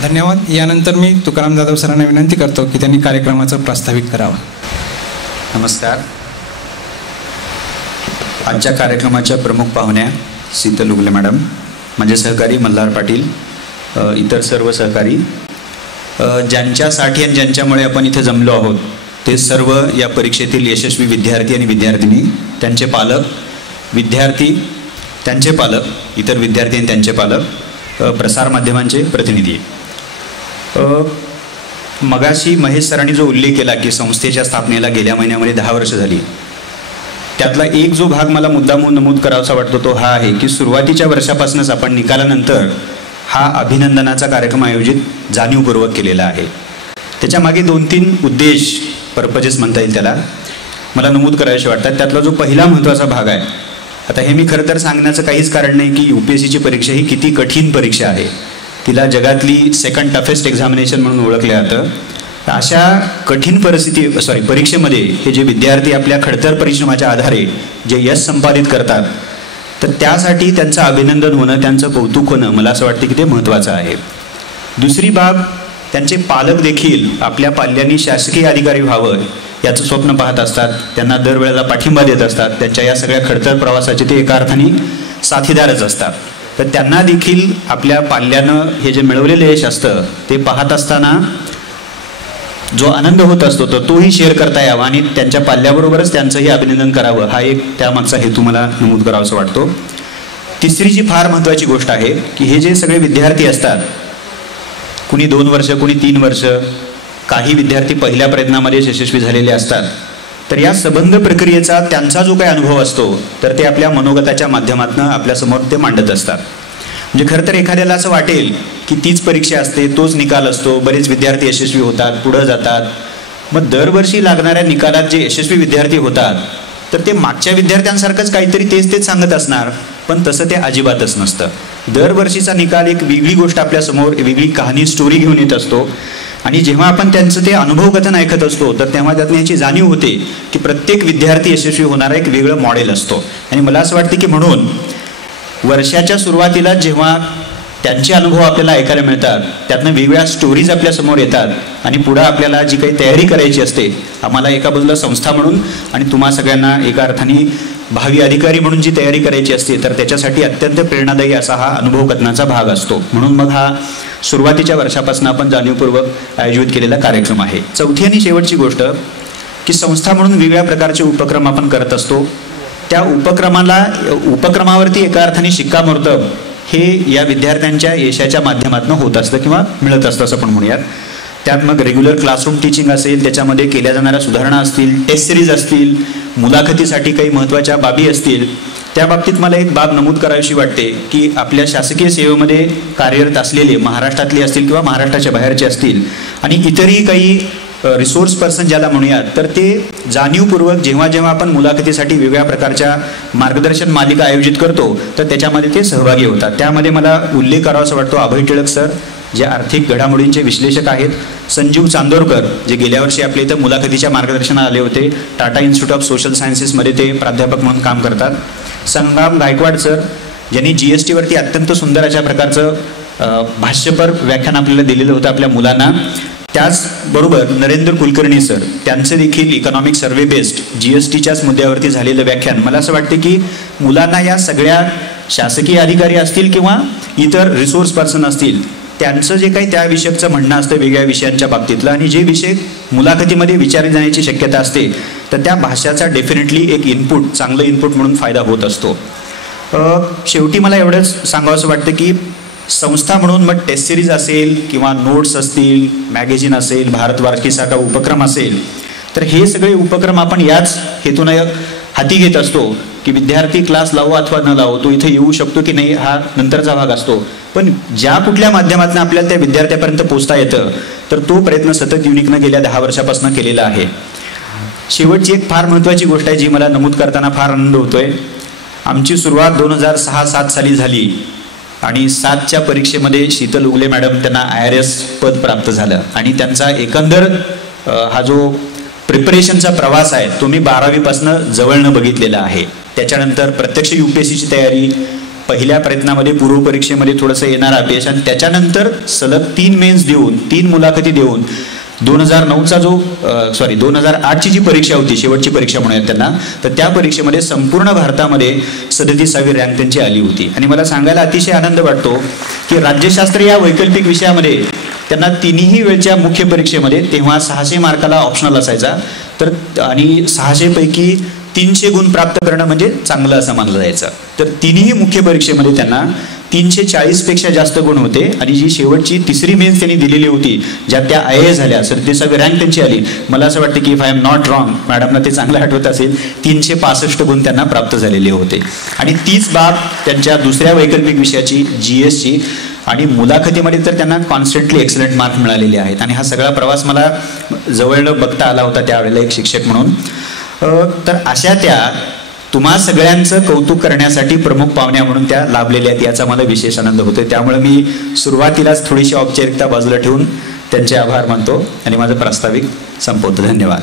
धन्यवाद. यानंतर मी तुकाराम जाधव सरांना विनंती करतो की त्यांनी कार्यक्रमाचं प्रास्ताविक करावं. नमस्कार. आजच्या कार्यक्रमाच्या प्रमुख पाहुण्या शीतल उगले मॅडम, माझे सहकारी मल्हार पाटील, इतर सर्व सहकारी, ज्यांच्यासाठी आणि ज्यांच्यामुळे आपण इथे जमलो आहोत ते सर्व या परीक्षेतील यशस्वी विद्यार्थी आणि विद्यार्थिनी, त्यांचे पालक, विद्यार्थी, त्यांचे पालक, इतर विद्यार्थी आणि त्यांचे पालक, प्रसारमाध्यमांचे प्रतिनिधी. मगाशी महेश सरांनी जो उल्लेख केला की संस्थेच्या स्थापनेला गेल्या महिन्यामध्ये 10 वर्ष झाली, त्यातला एक जो भाग मला मुद्दामून नमूद करावासा वाटतो तो हा आहे की सुरुवातीच्या वर्षापासूनच आपण निकालानंतर हा अभिनंदनाचा कार्यक्रम आयोजित जाणीवपूर्वक केलेला आहे. त्याच्यामागे 2-3 उद्देश, पर्पजेस म्हणता येईल त्याला, मला नमूद करायचे वाटतात. त्यातला जो पहिला महत्त्वाचा भाग आहे, आता हे मी खरं तर सांगण्याचं काहीच कारण नाही की UPSCची परीक्षा ही किती कठीण परीक्षा आहे, तिला जगातली सेकंड टफेस्ट एक्झामिनेशन म्हणून ओळखलं जातं. अशा कठीण परीक्षेमध्ये हे जे विद्यार्थी आपल्या खडतर परिश्रमाच्या आधारे जे यश संपादित करतात, तर त्यासाठी त्यांचं अभिनंदन होणं, त्यांचं कौतुक होणं, मला असं वाटतं की ते महत्त्वाचं आहे. दुसरी बाब, त्यांचे पालक देखील आपल्या पाल्यांनी शासकीय अधिकारी व्हावं याचं स्वप्न पाहत असतात, त्यांना दरवेळेला पाठिंबा देत असतात, त्यांच्या या सगळ्या खडतर प्रवासाचे ते एका अर्थाने साथीदारच असतात. तर त्यांना देखील आपल्या पाल्यानं हे जे मिळवलेलं यश असतं ते पाहत असताना जो आनंद होत असतो तर तोही शेअर करता यावा आणि त्यांच्या पाल्याबरोबरच त्यांचंही अभिनंदन करावं, हा एक त्यामागचा हेतू मला नमूद करावासा वाटतो. तिसरी जी फार महत्त्वाची गोष्ट आहे की हे जे सगळे विद्यार्थी असतात, कुणी 2 वर्ष, कुणी 3 वर्ष, काही विद्यार्थी पहिल्या प्रयत्नामध्येच यशस्वी झालेले असतात, तर या संबंध प्रक्रियेचा त्यांचा जो काही अनुभव असतो तर ते आपल्या मनोगताच्या माध्यमातून आपल्यासमोर ते मांडत असतात. म्हणजे खरं तर एखाद्याला असं वाटेल की तीच परीक्षा असते, तोच निकाल असतो, बरेच विद्यार्थी यशस्वी होतात, पुढं जातात. मग दरवर्षी लागणाऱ्या निकालात जे यशस्वी विद्यार्थी होतात तर ते मागच्या विद्यार्थ्यांसारखंच काहीतरी तेच सांगत असणार, पण तसं ते अजिबातच नसतं. दरवर्षीचा निकाल एक वेगळी गोष्ट आपल्यासमोर, वेगळी कहाणी, स्टोरी घेऊन येत असतो. आणि जेव्हा आपण त्यांचं ते अनुभवकथन ऐकत असतो तर तेव्हा त्यातून याची जाणीव होते की प्रत्येक विद्यार्थी यशस्वी होणारा एक वेगळं मॉडेल असतो. आणि मला असं वाटतं की म्हणून वर्षाच्या सुरुवातीला जेव्हा त्यांचे अनुभव आपल्याला ऐकायला मिळतात, त्यातनं वेगवेगळ्या स्टोरीज आपल्यासमोर येतात आणि पुढं आपल्याला जी काही तयारी करायची असते, आम्हाला एका बाजूला संस्था म्हणून आणि तुम्हा सगळ्यांना एका अर्थाने भावी अधिकारी म्हणून जी तयारी करायची असते, तर त्याच्यासाठी अत्यंत प्रेरणादायी असा हा अनुभव कथनाचा भाग असतो. म्हणून मग हा सुरुवातीच्या वर्षापासून आपण जाणीवपूर्वक आयोजित केलेला कार्यक्रम आहे. चौथी आणि शेवटची गोष्ट की संस्था म्हणून वेगवेगळ्या प्रकारचे उपक्रम आपण करत असतो. त्या उपक्रमावरती एका अर्थाने शिक्कामोर्तब हे या विद्यार्थ्यांच्या यशाच्या माध्यमातून होत असतं किंवा मिळत असतं असं पण म्हणूयात. त्यात मग रेग्युलर क्लासरूम टीचिंग असेल, त्याच्यामध्ये केल्या जाणाऱ्या सुधारणा असतील, टेस्ट सिरीज असतील, मुलाखतीसाठी काही महत्त्वाच्या बाबी असतील. त्या बाबतीत मला एक बाब नमूद करावीशी वाटते की आपल्या शासकीय सेवेमध्ये कार्यरत असलेले महाराष्ट्रातले असतील किंवा महाराष्ट्राच्या बाहेरचे असतील आणि इतरही काही रिसोर्स पर्सन ज्याला म्हणूयात, तर ते जाणीवपूर्वक जेव्हा जेव्हा आपण मुलाखतीसाठी वेगवेगळ्या प्रकारच्या मार्गदर्शन मालिका आयोजित करतो तर त्याच्यामध्ये ते सहभागी होतात. त्यामध्ये मला उल्लेख करावासा वाटतो अभय टिळक सर, जे आर्थिक घडामोडींचे विश्लेषक आहेत, संजीव चांदोरकर, जे गेल्या वर्षी आपल्या इथं मुलाखतीच्या मार्गदर्शनाला आले होते, टाटा इन्स्टिट्यूट ऑफ सोशल सायन्सेसमध्ये ते प्राध्यापक म्हणून काम करतात, संग्राम गायकवाड सर, ज्यांनी GST वरती अत्यंत सुंदर अशा प्रकारचं भाष्यपर व्याख्यान आपल्याला दिलेलं होतं आपल्या मुलांना. त्याचबरोबर नरेंद्र कुलकर्णी सर, त्यांचे देखील इकॉनॉमिक सर्वे बेस्ड GSTच्याच मुद्द्यावरती झालेलं व्याख्यान. मला असं वाटतं की मुलांना या सगळ्या शासकीय अधिकारी असतील किंवा इतर रिसोर्स पर्सन असतील, त्यांचं जे काही त्या विषयकचं म्हणणं असतं वेगळ्या विषयांच्या बाबतीतलं आणि जे विषय मुलाखतीमध्ये विचारले जाण्याची शक्यता असते, तर त्या भाषाचा डेफिनेटली एक इनपुट, चांगलं इनपुट म्हणून फायदा होत असतो. शेवटी मला एवढंच सांगावंसं वाटतं की संस्था म्हणून मग टेस्ट सिरीज असेल किंवा नोट्स असतील, मॅगझिन असेल, भारत वारकीसारखा उपक्रम असेल, तर हे सगळे उपक्रम आपण याच हेतूनं हाती घेत असतो की विद्यार्थी क्लास लावो अथवा न लावो, तो इथे येऊ शकतो की नाही हा नंतरचा भाग असतो, पण ज्या कुठल्या माध्यमातून आपल्याला त्या विद्यार्थ्यापर्यंत पोहोचता येतं तर तो प्रयत्न सतत युनिकनं गेल्या 10 वर्षापासून केलेला आहे. शेवटची एक फार महत्त्वाची गोष्ट आहे जी मला नमूद करताना फार आनंद होतोय. आमची सुरुवात 2006-07 साली झाली आणि 7च्या परीक्षेमध्ये शीतल उगले मॅडम त्यांना IRS पद प्राप्त झालं आणि त्यांचा एकंदर हा जो प्रिपरेशनचा प्रवास आहे तो मी 12वीपासून जवळनं बघितलेला आहे. त्याच्यानंतर प्रत्यक्ष UPSCची तयारी, पहिल्या प्रयत्नामध्ये पूर्वपरीक्षेमध्ये थोडंसं येणार अपयश आणि त्याच्यानंतर सलग 3 मेन्स देऊन 3 मुलाखती देऊन 2008ची जी परीक्षा होती, शेवटची परीक्षा म्हणूयात त्यांना, तर त्या परीक्षेमध्ये संपूर्ण भारतामध्ये 37वी रँक त्यांची आली होती. आणि मला सांगायला अतिशय आनंद वाटतो की राज्यशास्त्र या वैकल्पिक विषयामध्ये त्यांना 3ही वेळच्या मुख्य परीक्षेमध्ये, तेव्हा 600 मार्काला ऑप्शनल असायचा, तर आणि 600 पैकी 300 गुण प्राप्त करणं म्हणजे चांगलं असं मानलं जायचं. तर 3ही मुख्य परीक्षेमध्ये त्यांना 340 पेक्षा जास्त गुण होते. आणि जी शेवटची 3री मेन्स त्यांनी दिलेली होती, ज्यात त्या IAS झाल्या, 37वी रँक त्यांची आली. मला असं वाटतं की if I am not wrong, मॅडमना ते चांगलं आठवत असेल, 365 गुण त्यांना प्राप्त झालेले होते. आणि तीच बाब त्यांच्या दुसऱ्या वैकल्पिक विषयाची GSची, आणि मुलाखतीमध्ये तर त्यांना कॉन्स्टंटली एक्सलंट मार्क मिळालेले आहेत. आणि हा सगळा प्रवास मला जवळनं बघता आला होता त्यावेळेला एक शिक्षक म्हणून. तर अशा त्या तुम्हा सगळ्यांचं कौतुक करण्यासाठी प्रमुख पाहुण्या म्हणून त्या लाभलेल्या आहेत, याचा मला विशेष आनंद होतो. त्यामुळे मी सुरुवातीलाच थोडीशी औपचारिकता बाजूला ठेवून त्यांचे आभार मानतो आणि माझं प्रास्ताविक संपवतो. धन्यवाद.